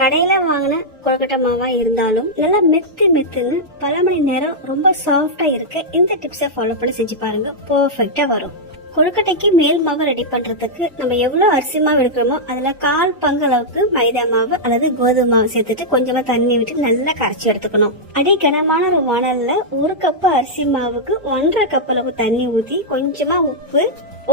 கடையில வாங்கின கொழுக்கட்டை மாவா இருந்தாலும் நல்லா மெத்துன்னு பல மணி நேரம் ரொம்ப சாஃப்டா இருக்க இந்த டிப்ஸை ஃபாலோ பண்ணி செஞ்சு பாருங்க, பெர்ஃபெக்ட்டா வரும். கொழுக்கட்டைக்கு மேல் மாவு ரெடி பண்றதுக்கு நம்ம எவ்வளவு அரிசி மாவு எடுக்கிறோமோ அதுல 1/4 பங்கு அளவுக்கு மைதா மாவு அல்லது கோதுமை மாவு சேர்த்துட்டு கொஞ்சமா தண்ணி விட்டு நல்லா கரைச்சி எடுத்துக்கணும். அடி கனமான ஒரு வானல்ல 1 கப் அரிசி மாவுக்கு 1.5 கப் அளவு தண்ணி ஊத்தி கொஞ்சமா உப்பு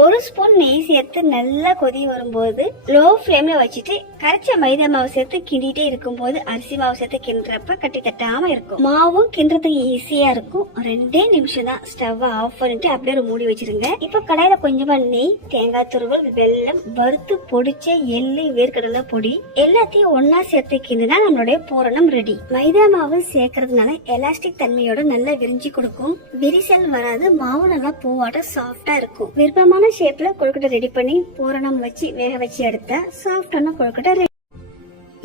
1 ஸ்பூன் நெய் சேர்த்து நல்லா கொதி வரும்போது லோ ஃபிளேம்ல வச்சுட்டு கரைச்ச மைதா மாவு சேர்த்து கிண்டிட்டே இருக்கும் போது அரிசி மாவு சேர்த்து கிண்டுறப்ப கட்டி தட்டாம இருக்கும். மாவும் கிண்டுறதுக்கு ஈஸியா இருக்கும். 2 நிமிஷம் தான். ஸ்டவ் ஆஃப் பண்ணிட்டு அப்படியே ஒரு மூடி வச்சிருங்க. இப்ப கடாயில கொஞ்சமா நெய், தேங்காய் துருவல், வெல்லம், வறுத்து பொடிச்ச எள்ளு, வேர்க்கடலை பொடி எல்லாத்தையும் ஒன்னா சேர்த்து கிண்டுனா நம்மளுடைய பூரணம் ரெடி. மைதா மாவு சேர்க்கறதுனால எலாஸ்டிக் தன்மையோட நல்லா விரிஞ்சு கொடுக்கும். விரிசல் வராது. மாவு நல்லா பூவாட்ட சாஃப்டா இருக்கும். விருப்பமான ஷேப்ல கொழுக்கட்டை ரெடி பண்ணி பூரணம் வச்சு வேக வச்சு எடுத்தா சாஃப்டான கொழுக்கட்டை ரெடி.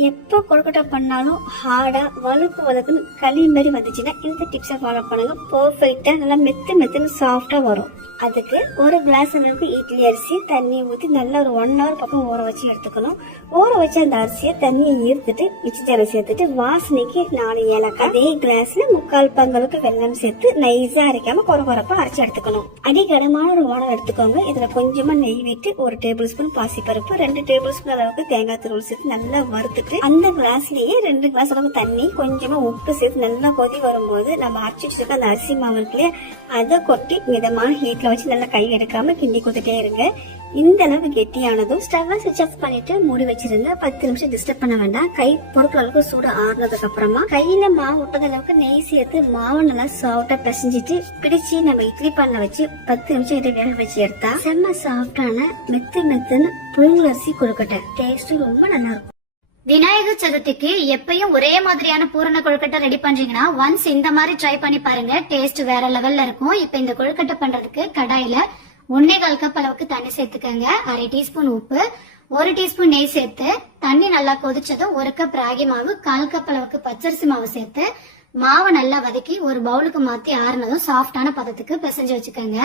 எப்ப கொழுக்கட்டை பண்ணாலும் ஹார்டா வலுக்கு வதக்குன்னு களி மாதிரி வந்துச்சுன்னா இந்த டிப்ஸை ஃபாலோ பண்ணுங்க. பெர்ஃபெக்ட்டா நல்லா மெத்துன்னு சாஃப்டா வரும். அதுக்கு 1 கிளாஸ் அளவுக்கு இட்லி அரிசி தண்ணி ஊத்தி நல்லா ஒரு 1 ஹவர் பக்கம் ஊற வச்சு எடுத்துக்கணும். ஊற வச்சு அந்த அரிசியை தண்ணியை ஈர்த்துட்டு மிக்சில சேர்த்துட்டு வாசனைக்கு 4 ஏலக்காய், அதே கிளாஸ்ல 3/4 பங்களுக்கு வெல்லம் சேர்த்து நைஸா அரைக்காம கொரப்பா அரைச்சு எடுத்துக்கணும். அடிக்கடமான ஒரு வானம் எடுத்துக்கோங்க. இதுல கொஞ்சமா நெய் விட்டு 1 டேபிள் ஸ்பூன் பாசிப்பருப்பு, 2 டேபிள் ஸ்பூன் அளவுக்கு தேங்காய் துருவல் சேர்த்து நல்லா வறுத்துட்டு அந்த கிளாஸ்லயே 2 கிளாஸ் அளவுக்கு தண்ணி கொஞ்சமா உப்பு சேர்த்து நல்லா கொதி வரும்போது நம்ம அரைச்சு வச்சிருக்க அந்த அரிசி மாவு இருக்குல்லையே அதை கொட்டி மிதமான ஹீட்ல வச்சு நல்லா கை எடுக்காம கிண்டி கொடுத்துட்டே இருங்க. இந்த அளவுக்கு கெட்டியானதும் ஸ்டவ் ஸ்விட்ச் ஆஃப் பண்ணிட்டு மூடி வச்சிருங்க. 10 நிமிஷம் டிஸ்டர்ப் பண்ண வேண்டாம். கை பொறுக்கிற அளவுக்கு சூடு ஆறுனதுக்கு அப்புறமா கையில மாவு விட்டது அளவுக்கு நெய் சேர்த்து மாவு நல்லா சாஃப்டா பிசைஞ்சிட்டு பிடிச்சி நம்ம இட்லி பானைல வச்சு 10 நிமிஷம் கிட்ட வேக வச்சு எடுத்தா செம்ம சாஃப்டான மெத்துன்னு புழுங்கல் அரிசி கொழுக்கட்டை. டேஸ்ட் ரொம்ப நல்லா இருக்கும். விநாயகர் சதுர்த்திக்கு எப்பயும் ஒரே மாதிரியான பூரண கொழுக்கட்டை ரெடி பண்றீங்கன்னா ஒன்ஸ் இந்த மாதிரி ட்ரை பண்ணி பாருங்க. டேஸ்ட் வேற லெவல்ல இருக்கும். இப்ப இந்த கொழுக்கட்டை பண்றதுக்கு கடாயில 1/4 கப் அளவுக்கு தண்ணி சேர்த்துக்கங்க. 1/2 டீஸ்பூன் உப்பு, 1 டீஸ்பூன் நெய் சேர்த்து தண்ணி நல்லா கொதிச்சதும் 1 கப் ராகி மாவு, 1/4 கப் அளவுக்கு பச்சரிசி மாவு சேர்த்து மாவை நல்லா வதக்கி ஒரு பவுலுக்கு மாத்தி ஆறுனதும் சாஃப்டான பதத்துக்கு பிசைஞ்சு வச்சுக்கோங்க.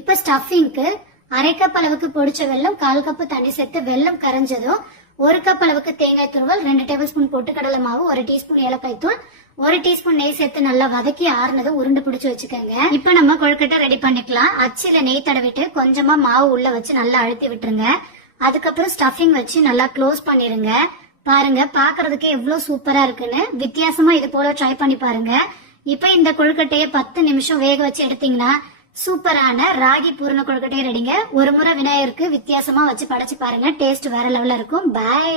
இப்ப ஸ்டஃபிங்க்கு 1/2 கப் அளவுக்கு பொடிச்ச வெல்லம், 1/4 கப் தண்ணி சேர்த்து வெல்லம் கரைஞ்சதும் 1 கப் அளவுக்கு தேங்காய் துருவல், 2 டேபிள் ஸ்பூன் பொட்டுக்கடலை மாவு, 1 டீஸ்பூன் ஏலக்காய் தூள், 1 டீஸ்பூன் நெய் சேர்த்து நல்லா வதக்கி ஆறுனதும் உருண்டை பிடிச்சு வச்சுக்கோங்க. இப்ப நம்ம கொழுக்கட்டை ரெடி பண்ணிக்கலாம். அச்சில நெய் தடவிட்டு கொஞ்சமா மாவு உள்ள வச்சு நல்லா அழுத்தி விட்டுருங்க. அதுக்கப்புறம் ஸ்டஃபிங் வச்சு நல்லா க்ளோஸ் பண்ணிருங்க. பாருங்க பாக்குறதுக்கு எவ்வளவு சூப்பரா இருக்குன்னு. வித்தியாசமா இது போல ட்ரை பண்ணி பாருங்க. இப்ப இந்த கொழுக்கட்டையை 10 நிமிஷம் வேக வச்சு எடுத்தீங்கன்னா சூப்பரான ராகி பூரண கொழுக்கட்டை ரெடிங்க. ஒரு முறை விநாயகருக்கு வித்தியாசமா வச்சு படைச்சு பாருங்க. டேஸ்ட் வேற லெவல்ல இருக்கும். பை.